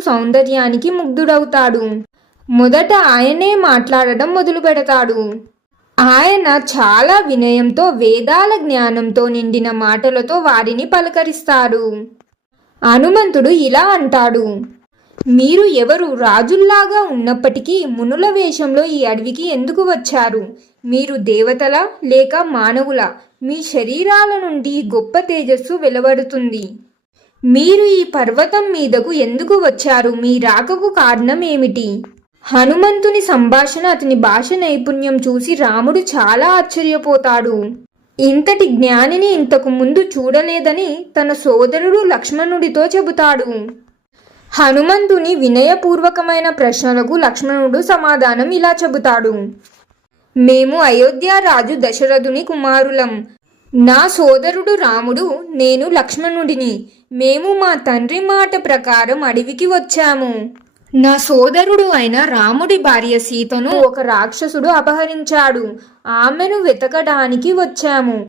సౌందర్యానికి ముగ్ధుడవుతాడు. మొదట ఆయనే మాట్లాడడం మొదలు పెడతాడు. ఆయన చాలా వినయంతో వేదాల జ్ఞానంతో నిండిన మాటలతో వారిని పలకరిస్తాడు. హనుమంతుడు ఇలా అంటాడు. మీరు ఎవరు రాజుల్లాగా ఉన్నప్పటికీ మునుల వేషంలో ఈ అడవికి ఎందుకు వచ్చారు? మీరు దేవతల లేక మానవుల? మీ శరీరాల నుండి గొప్ప తేజస్సు వెలువడుతుంది. మీరు ఈ పర్వతం మీదకు ఎందుకు వచ్చారు? మీ రాకకు కారణం ఏమిటి? హనుమంతుని సంభాషణ అతని భాష నైపుణ్యం చూసి రాముడు చాలా ఆశ్చర్యపోతాడు. ఇంతటి జ్ఞానిని ఇంతకు ముందు చూడలేదని తన సోదరుడు లక్ష్మణుడితో చెబుతాడు. హనుమంతుని వినయపూర్వకమైన ప్రశ్నలకు లక్ష్మణుడు సమాధానం ఇలా చెబుతాడు. మేము అయోధ్య రాజు దశరథుని కుమారులం. నా సోదరుడు రాముడు నేను లక్ష్మణుడిని. మేము మా తండ్రి మాట ప్రకారం అడవికి వచ్చాము. నా సోదరుడు అయిన రాముడి భార్య సీతను ఒక రాక్షసుడు అపహరించాడు. ఆమెను వెతకడానికి వచ్చాము.